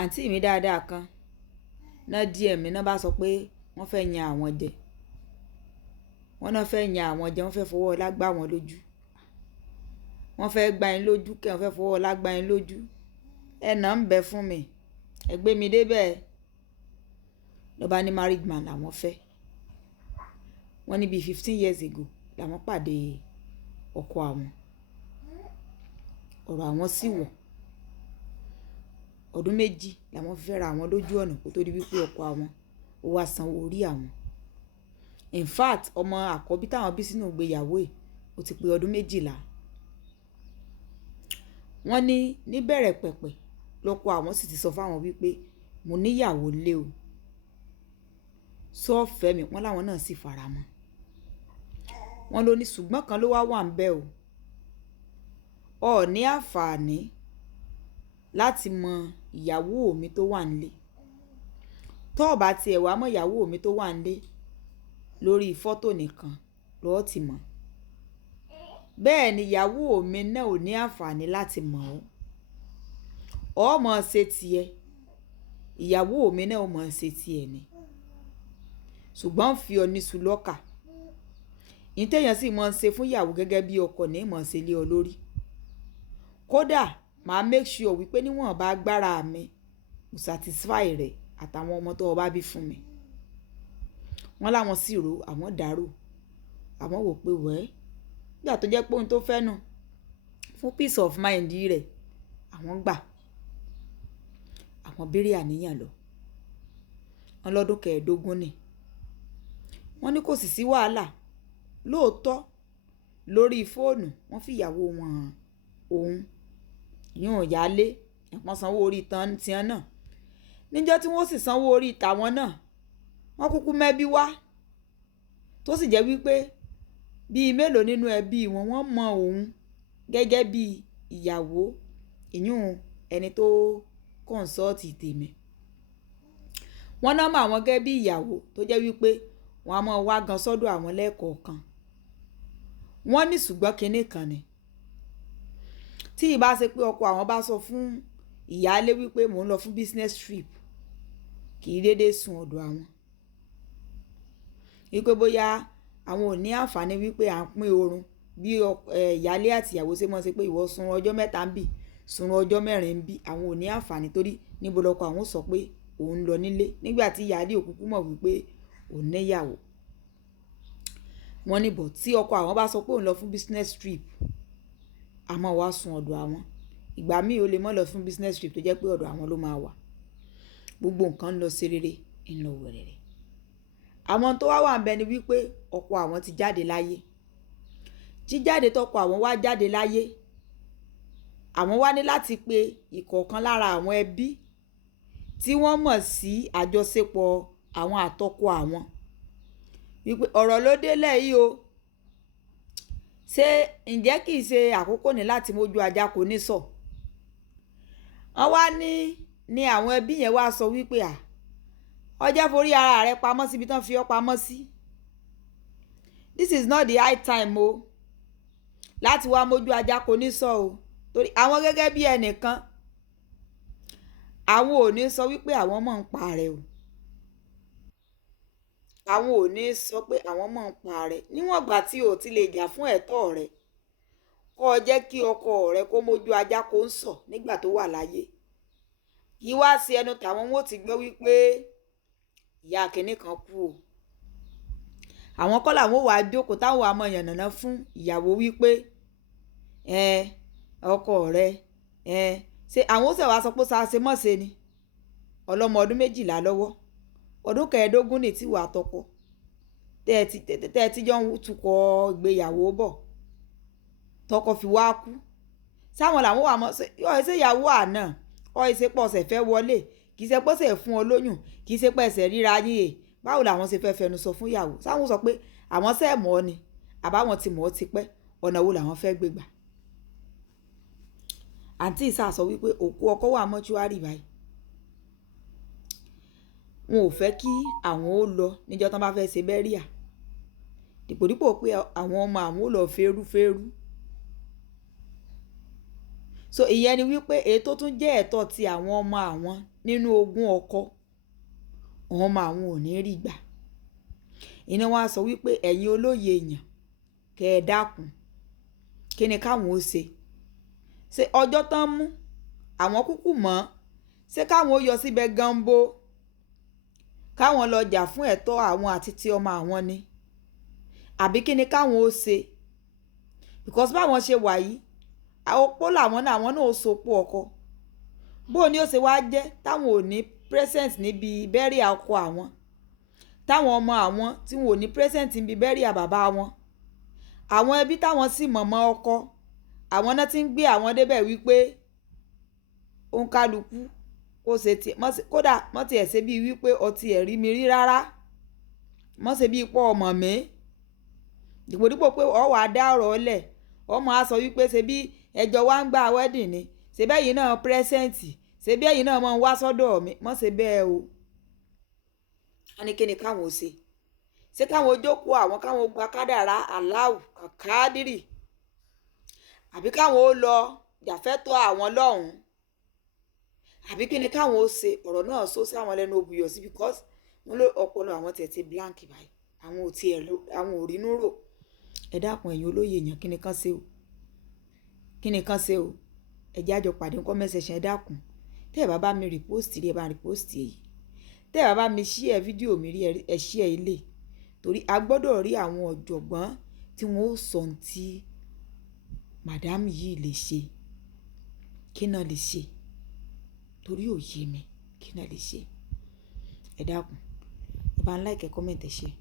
àǹtí mi dáadáa kan náà díẹ̀ mi náà bá sọ pé wọ́n fẹ́ yan àwọn jẹ wọ́n náà fẹ́ yan àwọn jẹ wọ́n fẹ́ fọwọ́ ọlá gbá wọn lójú wọ́n fẹ́ gbá yín lójú kẹ́ wọ́n fẹ́ fọwọ́ ọlá gbá yín lójú ẹ̀nà ń bẹ fún mi ẹ gbé mi débẹ̀ ló bá ní married man làwọn fẹ́ wọ́n ní bíi 15 years ago làwọn pàdé ọkọ àwọn ọ̀rọ̀ àwọn sì wọ̀ ọdún méjì làwọn fi fẹ́ra àwọn lójú ọ̀nà kó tó di wípé ọkọ àwọn ó wá sanwó orí àwọn in fact ọmọ àkọ́bí táwọn bí sínú ìgbéyàwó ẹ̀ ó ti pé ọdún 12 wọ́n ní níbẹ̀rẹ̀ pẹ̀pẹ̀ lọ́kọ àwọn sì ti sọ fáwọn wípé mo níyàwó lé o sọ́ọ̀fẹ́ mi wọ́n láwọn náà sì fara mọ́ wọ́n ló ní ṣùgbọ́n kan ló wà ń bẹ̀ o ò ní àǹfààní láti mọ ìyàwó mi tó wà nílé tó o bá tiẹ̀ wá mọ ìyàwó mi tó wà nílé lórí fọ́tò nìkan lọ́ọ́ ti mọ̀ bẹ́ẹ̀ ni ìyàwó mi náà ò ní àǹfààní láti mọ̀ ọ́ mọ̀ ṣe tiẹ̀ ìyàwó mi náà ò mọ̀ ṣe tiẹ̀ ni ṣùgbọ́n fi ọ ní sùlọ́kà ìtẹ̀yàn sì mọ̀ ṣe fún ìyàwó gẹ́gẹ́ bí ọkọ ní mọ̀ ṣe lé ọ lórí kódà màá make sure wípé níwọ̀n bá gbára mi mo satisfy rẹ̀ àtàwọn ọmọ tó o bá bí fún mi wọ́n láwọn sì rò àwọn dàrú àwọn wò pé wẹ́ẹ́ nígbà tó jẹ́ pé ohun tó fẹ́ nù fún peace of mind rẹ̀ àwọn gbà àwọn béèrè àníyàn lọ wọn lọ́dún 15 ni wọ́n ní kò sì sí wàhálà lóòótọ́ lórí fóònù wọ́n fìyàwó wọn hàn òun yóò yálé ẹ̀pọ́n sanwó orí tán tiẹ̀ náà níjọ́ tí wọ́n sì sanwó orí tàwọn náà wọ́n kúkú mẹ́bí wá tó sì jẹ́ wípé bíi mélòó nínú ẹbí wọn wọ́n mọ òun gẹ́gẹ́ bí ìyàwó ìyún ẹni tó kọ́ńsọ́ọ̀tì tèmi wọ́n náà mọ àwọn gẹ́gẹ́ bí ìyàwó tó jẹ́ wípé wọ́n á mọ wá gan sọ́dọ̀ àwọn lẹ́ẹ̀kọ̀ọ̀kan wọ́n ní ṣùgbọ́n kinní kan ni tí ìbá ṣe pé ọkọ àwọn bá sọ fún ìyáálé wípé mò ń lọ fún business trip kì í déédéé sùn ọ̀dọ̀ àwọn wípé bóyá àwọn ò ní àǹfààní wípé à ń pín oorun bí ìyáálé àti ìyàwó ṣe mọ̀ sí pé ìwọ sùn ọjọ́ 3 ń bì sùn ọjọ́ 4 ń bì àwọn ò ní àǹfààní torí níbo lọkọ àwọn sọ pé òun lọ nílé nígbà tí ìyáálé òkúkú mọ̀ wípé òun níyàwó wọ́n ní bọ̀ tí ọkọ àwọn bá sọ pé òun lọ fún business trip àmọ́ wá sùn ọ̀dọ̀ àwọn ìgbà míì ó lè mọ́ lọ fún business trip tó jẹ́ pé ọ̀dọ̀ àwọn ló máa wà gbogbo nǹkan ń lọ sí rere ń lọ wẹ̀rẹ̀rẹ̀ àwọn tó wá ń bẹ ni wípé ọkọ àwọn ti jáde láyé jíjáde tọkọ àwọn wá jáde láyé àwọn wá ní láti pe ìkọ̀ọ̀kan lára àwọn ẹbí tí wọ́n mọ̀ sí àjọṣepọ̀ àwọn àtọkọ àwọn wípé ọ̀rọ̀ ló délẹ̀ yìí o ṣé ǹjẹ́ kì í ṣe àkókò ní láti mójú ajá kò ní sọ wọ́n wá ní àwọn ẹbí yẹn wá sọ wípé ọjà forí ara rẹ pamọ́ síbi tán fi ọ́ pamọ́ sí this is not the high time o láti wá mójú ajá kò ní sọ o torí àwọn gẹ́gẹ́ bí ẹnìkan àwọn ò ní sọ wípé àwọn mọ̀ ń pa rẹ o àwọn ò ní sọ pé àwọn mọ̀ ń pa rẹ níwọ̀n ìgbà tí o ti lè jà fún ẹ̀tọ́ rẹ kó o jẹ́ kí ọkọ rẹ kó mójú ajá kó ń sọ nígbà tó wà láyé kí wá sí ẹnu tàwọn wọn ò ti gbọ́ wípé ìyá kìnní kan kú o àwọn kọ́ làwọn wàá jókòó táwọn àmọ́ yànnàná fún ìyàwó wípé ọkọ rẹ ṣe àwọn ó sì wá sọ pé ṣe mọ̀ṣe ni ọlọ́mọ ọdún 12 lọ́wọ́ ọdún 15 ní tiwa tọkọ tẹ́ ẹ ti jọ ń tukọ̀ ìgbéyàwó bọ̀ tọkọ fi wá kú sáwọn làwọn wà mọ́ ṣe ìyàwó àná ṣe pọ̀ ṣẹ̀ fẹ́ wọlé kì í ṣe pé ṣe fún ọ lóyún kì í ṣe pé ẹsẹ̀ ríra yín e báwo làwọn ṣe fẹ́ fẹnu sọ fún ìyàwó sáwọn sọ pé àwọn ṣe mọ̀ ọ́ ni àbáwọn ti mọ̀ ọ́ ti pẹ́ ọ̀nà wo làwọn fẹ́ gbé gbà àǹtí ìsà sọ wípé òkú ọkọ wà mọ́ṣúárì báyìí wọn ò fẹ́ kí àwọn ó lọ níjọ́ tán bá fẹ́ ṣe bẹ́ríà dípòdípò pé àwọn ọmọ àwọn ó lọ fẹ́rú so ìyẹn ni wípé èyí tó tún jẹ́ ẹ̀tọ́ ti àwọn ọmọ àwọn nínú ogún ọkọ àwọn ọmọ àwọn ò ní rí gbà. Iná wa sọ wípé ẹ̀yin olóye èèyàn kẹ́ ẹ dákun kí ni káwọn ó ṣe ọjọ́ tán mú àwọn kúkú mọ́ ṣé káwọn ó yọ síbẹ̀ gambo káwọn lọ jà fún ẹ̀tọ́ àwọn àti ti ọmọ àwọn ni àbí kí ni káwọn ó ṣe because báwọn ṣe wà yìí opó làwọn náà ó sopó ọkọ bó ni ó ṣe wá jẹ́ táwọn ò ní present níbi bẹ́ríà ọkọ àwọn táwọn ọmọ àwọn tí wọn ò ní present níbi bẹ́ríà bàbá wọn àwọn ẹbí táwọn sì mọ̀mọ́ ọkọ àwọn náà ti ń gbé àwọn débẹ̀ wípé òǹkálukú kó ṣe tiẹ̀ kódà mọ́ tiẹ̀ ṣe bíi wípé ọtí ẹ̀ rí mi rí rárá mọ́ ṣe bíi pọ́ ọmọ mi dípòdípò pé ọ wàá dá ọ̀rọ̀ ọlẹ̀ ọmọ á sọ wípé ṣe bí ẹjọ́ wa ń gba wedding ni ṣe bẹ́ẹ̀ yìí náà pírẹ́sẹ̀ǹtì ṣe bí ẹ̀yìn náà mọ̀ ń wá sọ́dọ̀ mi mọ́ ṣe bẹ́ẹ̀ o. wọ́n ní kí ni káwọn ó ṣe káwọn ojókòó àwọn káwọn gba kádàrá aláwù kàkádìrì àbí káwọn ó lọ jàfẹ́tọ̀ àwọn lọ́hùn-ún àbí kí ni káwọn ó ṣe ọ̀rọ̀ náà sọ sí àwọn lẹ́nu òbúyọ̀ sí because wọ́n ló ọpọlọ àwọn tẹ̀tẹ̀ blank báyìí àwọn ò tiẹ̀ àwọn ò rínú rò ẹ dákun ẹ̀yin olóye èèyàn kí ni kán ṣe o ẹ jẹ́ àjọ pàdé nǹkan mẹ́sẹ̀ṣẹ̀ ẹ dákun tẹ́ ẹ bá bá mi rìpóòsì rí ẹ bá rìpóòsì èyí tẹ́ ẹ bá bá mi ṣíẹ̀ fídíò mi rí ẹ ṣíẹ̀ ilé torí a gbọ́dọ̀ rí àwọn ọ̀jọ̀gbọ́n tí wọ́n ó sọ ohun tí màdámù yìí lè ṣe kí náà lè ṣe torí òye mi kí náà lè ṣe ẹ dákun ẹ bá ń like ẹ comment ẹ share.